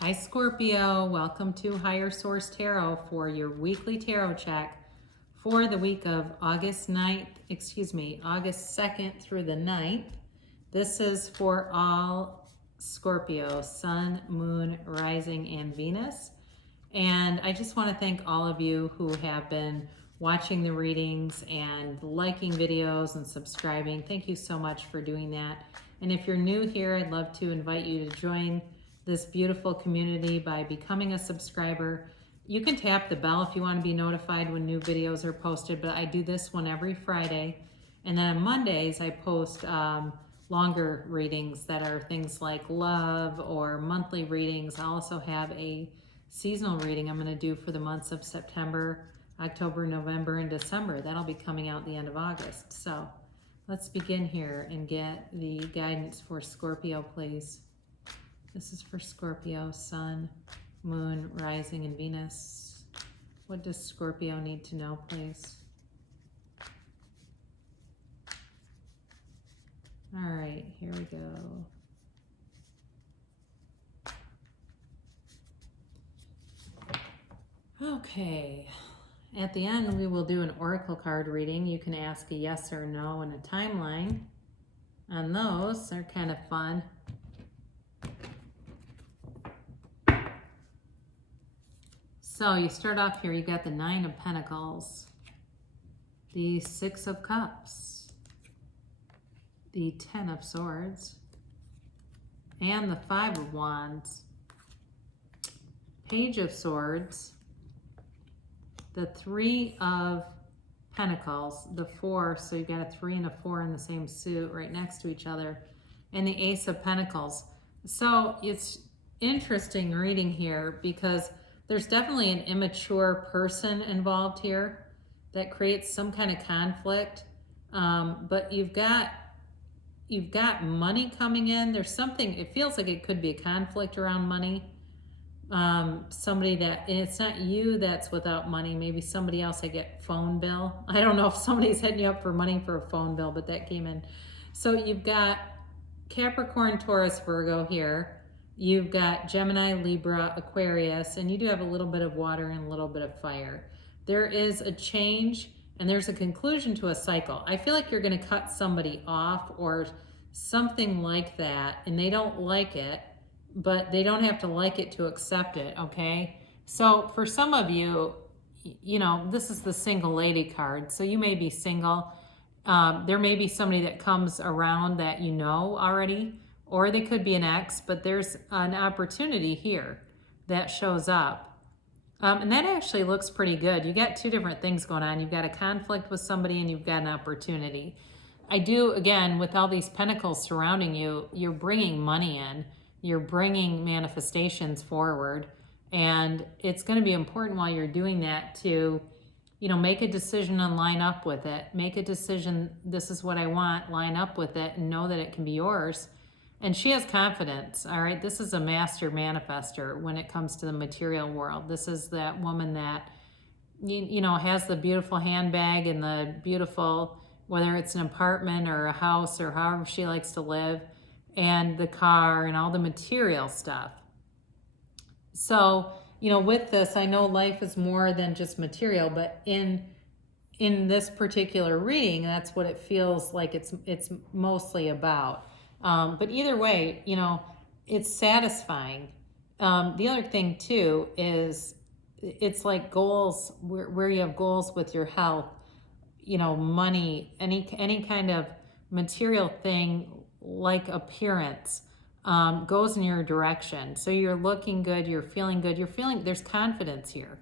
Hi Scorpio, welcome to Higher Source Tarot for your weekly tarot check for the week of August 2nd through the 9th. This is for all Scorpio, Sun, Moon, Rising, and Venus. And I just want to thank all of you who have been watching the readings and liking videos and subscribing. Thank you so much for doing that. And if you're new here, I'd love to invite you to join this beautiful community by becoming a subscriber. You can tap the bell if you want to be notified when new videos are posted, but I do this one every Friday. And then on Mondays, I post longer readings that are things like love or monthly readings. I also have a seasonal reading I'm going to do for the months of September, October, November, and December. That'll be coming out the end of August. So let's begin here and get the guidance for Scorpio, please. This is for Scorpio, Sun, Moon, Rising, and Venus. What does Scorpio need to know, please? All right, here we go. Okay, at the end we will do an oracle card reading. You can ask a yes or no and a timeline on those. They're kind of fun. So you start off here, you got the Nine of Pentacles, the Six of Cups, the Ten of Swords, and the Five of Wands, Page of Swords, the Three of Pentacles, the Four, so you got a 3 and a 4 in the same suit right next to each other, and the Ace of Pentacles. So it's interesting reading here because there's definitely an immature person involved here that creates some kind of conflict. But you've got money coming in. There's something, it feels like it could be a conflict around money. Somebody that, and it's not you that's without money, maybe somebody else. I get phone bill. I don't know if somebody's hitting you up for money for a phone bill, but that came in. So you've got Capricorn, Taurus, Virgo here. You've got Gemini, Libra, Aquarius, and you do have a little bit of water and a little bit of fire. There is a change and there's a conclusion to a cycle. I feel like you're going to cut somebody off or something like that, and they don't like it, but they don't have to like it to accept it, okay? So for some of you, you know, this is the single lady card, so you may be single. There may be somebody that comes around that you know already, or they could be an ex, but there's an opportunity here that shows up. And that actually looks pretty good. You got two different things going on. You've got a conflict with somebody and you've got an opportunity. I do, again, with all these pentacles surrounding you, you're bringing money in. You're bringing manifestations forward. And it's going to be important while you're doing that to, you know, make a decision and line up with it. Make a decision, this is what I want, line up with it and know that it can be yours. And she has confidence, all right? This is a master manifester when it comes to the material world. This is that woman that, you know, has the beautiful handbag and the beautiful, whether it's an apartment or a house or however she likes to live, and the car and all the material stuff. So, you know, with this, I know life is more than just material, but in this particular reading, that's what it feels like it's mostly about. But either way, you know, it's satisfying. The other thing too is it's like goals where you have goals with your health, you know, money, any kind of material thing like appearance goes in your direction. So you're looking good, you're feeling good, there's confidence here.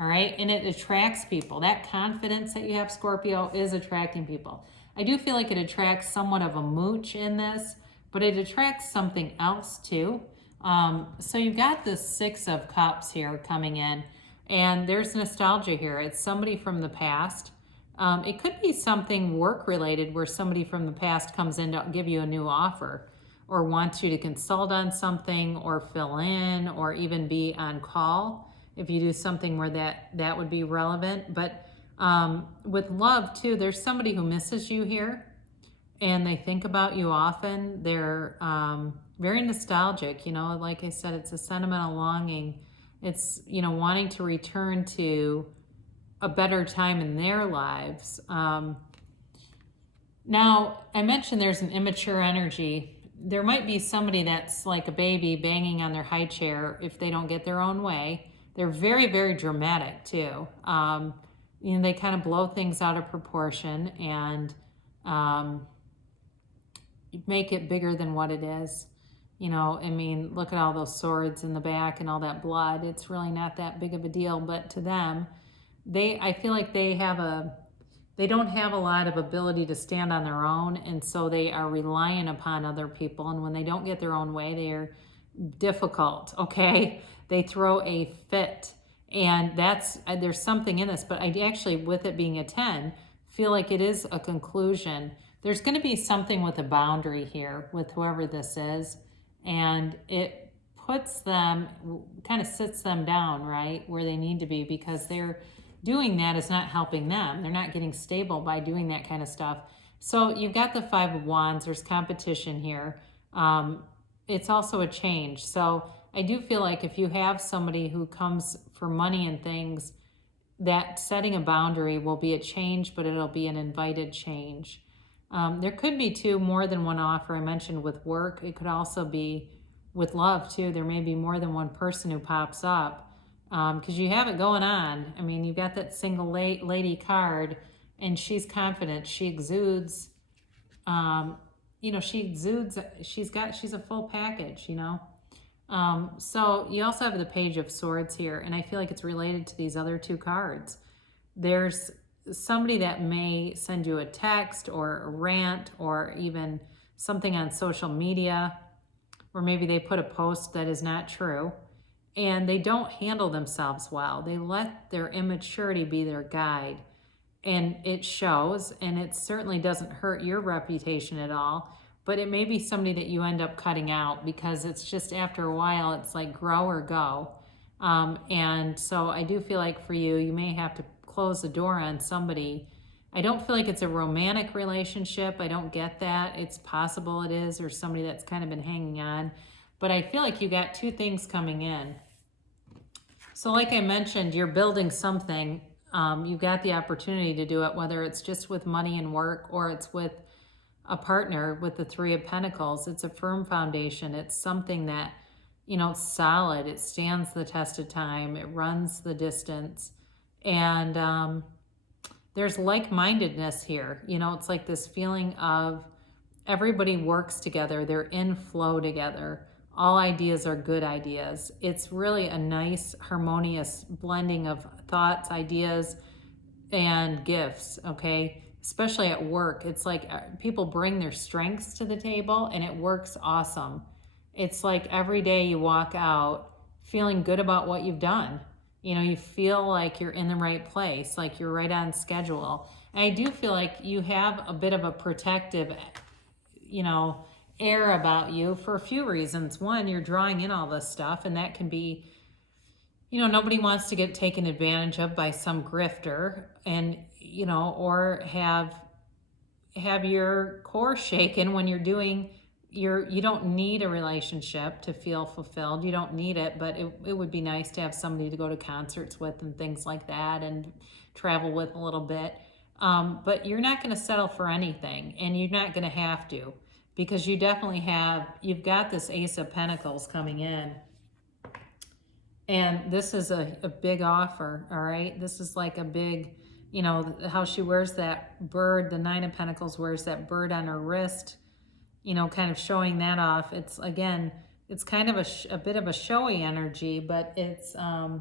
All right. And it attracts people. That confidence that you have, Scorpio, is attracting people. I do feel like it attracts somewhat of a mooch in this, but it attracts something else too. So you've got the Six of Cups here coming in, and there's nostalgia here. It's somebody from the past. It could be something work-related where somebody from the past comes in to give you a new offer or wants you to consult on something or fill in or even be on call if you do something where that would be relevant. But with love too, there's somebody who misses you here. And they think about you often. They're very nostalgic, like I said, it's a sentimental longing. It's, wanting to return to a better time in their lives. Now, I mentioned there's an immature energy. There might be somebody that's like a baby banging on their high chair if they don't get their own way. They're very, very dramatic too. They kind of blow things out of proportion and make it bigger than what it is. Look at all those swords in the back and all that blood. It's really not that big of a deal, but to them, I feel like they don't have a lot of ability to stand on their own, and so they are reliant upon other people, and when they don't get their own way, they are difficult, okay? They throw a fit, and there's something in this, but I actually, with it being a 10, feel like it is a conclusion. There's going to be something with a boundary here with whoever this is, and it puts them, kind of sits them down, right, where they need to be, because they're doing that is not helping them. They're not getting stable by doing that kind of stuff. So you've got the 5 of Wands. There's competition here. It's also a change. So I do feel like if you have somebody who comes for money and things, that setting a boundary will be a change, but it'll be an invited change. There could be more than one offer. I mentioned with work. It could also be with love too. There may be more than one person who pops up. Because you have it going on. You've got that single lady card, and she's confident. She exudes, she's a full package, So you also have the Page of Swords here, and I feel like it's related to these other 2 cards. There's somebody that may send you a text or a rant or even something on social media, or maybe they put a post that is not true. And they don't handle themselves well. They let their immaturity be their guide. And it shows, and it certainly doesn't hurt your reputation at all. But it may be somebody that you end up cutting out, because it's just after a while, it's like grow or go. And so I do feel like for you, you may have to close the door on somebody. I don't feel like it's a romantic relationship. I don't get that. It's possible it is, or somebody that's kind of been hanging on. But I feel like you got 2 things coming in. So like I mentioned, you're building something. You've got the opportunity to do it, whether it's just with money and work, or it's with a partner with the 3 of Pentacles. It's a firm foundation. It's something that, it's solid. It stands the test of time. It runs the distance. And there's like-mindedness here. It's like this feeling of everybody works together. They're in flow together. All ideas are good ideas. It's really a nice, harmonious blending of thoughts, ideas, and gifts, okay? Especially at work. It's like people bring their strengths to the table, and it works awesome. It's like every day you walk out feeling good about what you've done. You feel like you're in the right place, like you're right on schedule. And I do feel like you have a bit of a protective, air about you for a few reasons. One, you're drawing in all this stuff, and that can be, nobody wants to get taken advantage of by some grifter, and or have your core shaken when you're doing you don't need a relationship to feel fulfilled. You don't need it, but it would be nice to have somebody to go to concerts with and things like that, and travel with a little bit. But you're not going to settle for anything, and you're not going to have to, because you definitely you've got this Ace of Pentacles coming in. And this is a big offer, all right? This is like a big, how she wears that bird, the 9 of Pentacles wears that bird on her wrist, kind of showing that off. It's, again, it's kind of a bit of a showy energy, but it's long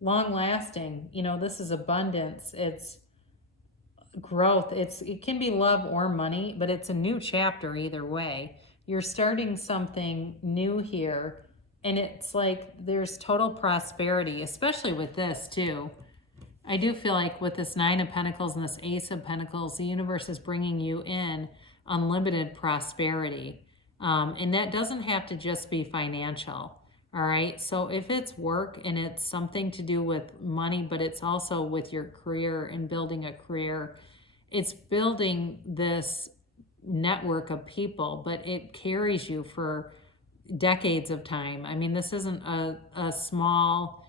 lasting. This is abundance. It's growth. It can be love or money, but it's a new chapter either way. You're starting something new here, and it's like there's total prosperity, especially with this too. I do feel like with this 9 of Pentacles and this Ace of Pentacles, the universe is bringing you in unlimited prosperity. And that doesn't have to just be financial. All right. So if it's work and it's something to do with money, but it's also with your career and building a career, it's building this network of people, but it carries you for decades of time. I mean, this isn't a small,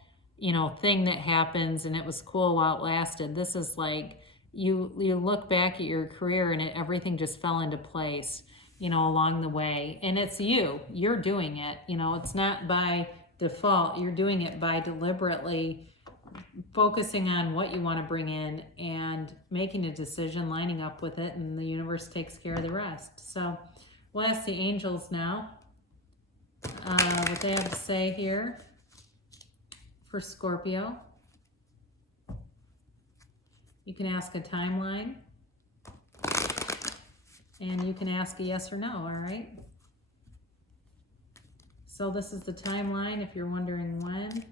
thing that happens and it was cool while it lasted. This is like you look back at your career and everything just fell into place, along the way. And it's you're doing it. It's not by default. You're doing it by deliberately focusing on what you want to bring in and making a decision, lining up with it, and the universe takes care of the rest. So we'll ask the angels now what they have to say here for Scorpio. You can ask a timeline, and you can ask a yes or no, all right? So this is the timeline if you're wondering when.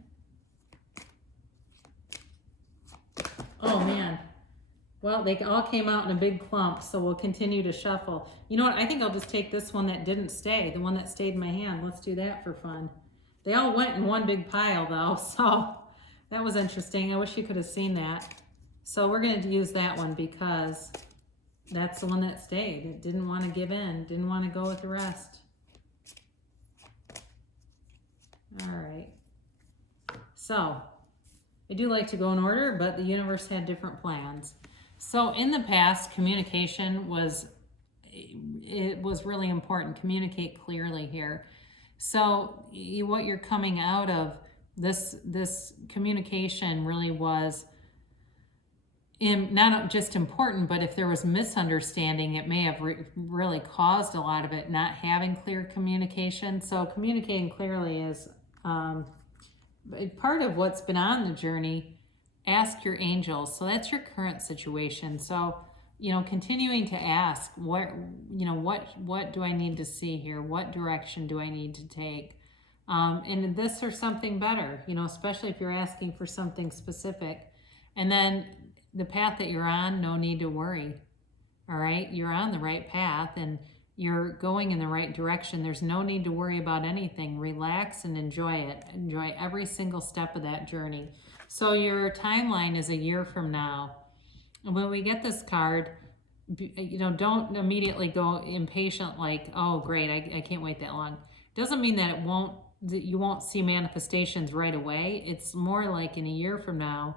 Oh man. Well, they all came out in a big clump, so we'll continue to shuffle. You know what? I think I'll just take this one that didn't stay, the one that stayed in my hand. Let's do that for fun. They all went in one big pile, though, so that was interesting. I wish you could have seen that. So we're going to use that one because that's the one that stayed. It didn't want to give in, didn't want to go with the rest. All right. So I do like to go in order, but the universe had different plans. So in the past, communication was really important. Communicate clearly here. So what you're coming out of, this communication really was not just important, but if there was misunderstanding, it may have really caused a lot of it, not having clear communication. So communicating clearly is part of what's been on the journey. Ask your angels. So that's your current situation. So, continuing to ask what do I need to see here? What direction do I need to take? And this or something better, especially if you're asking for something specific. And then the path that you're on, no need to worry. All right. You're on the right path and you're going in the right direction. There's no need to worry about anything. Relax and enjoy it. Enjoy every single step of that journey. So your timeline is a year from now. And when we get this card, don't immediately go impatient like, oh, great, I can't wait that long. Doesn't mean that you won't see manifestations right away. It's more like in a year from now,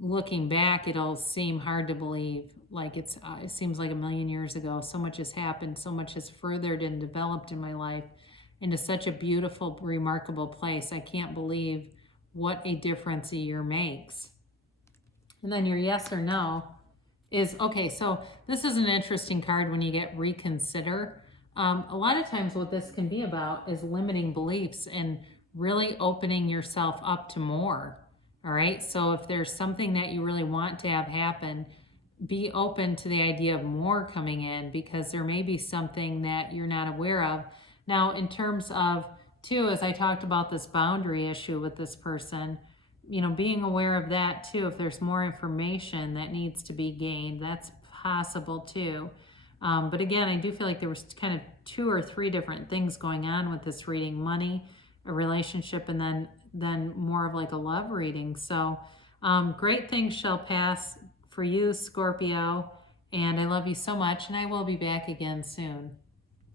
looking back, it'll seem hard to believe. Like it seems like a million years ago. So much has happened. So much has furthered and developed in my life into such a beautiful, remarkable place. I can't believe what a difference a year makes. And then your yes or no is, okay, so this is an interesting card when you get reconsider. A lot of times what this can be about is limiting beliefs and really opening yourself up to more. All right, so if there's something that you really want to have happen, be open to the idea of more coming in because there may be something that you're not aware of. Now, in terms of, too, as I talked about this boundary issue with this person, being aware of that too. If there's more information that needs to be gained, that's possible too. But again, I do feel like there was kind of 2 or 3 different things going on with this reading: money, a relationship, and then more of like a love reading. So great things shall pass for you, Scorpio, and I love you so much, and I will be back again soon.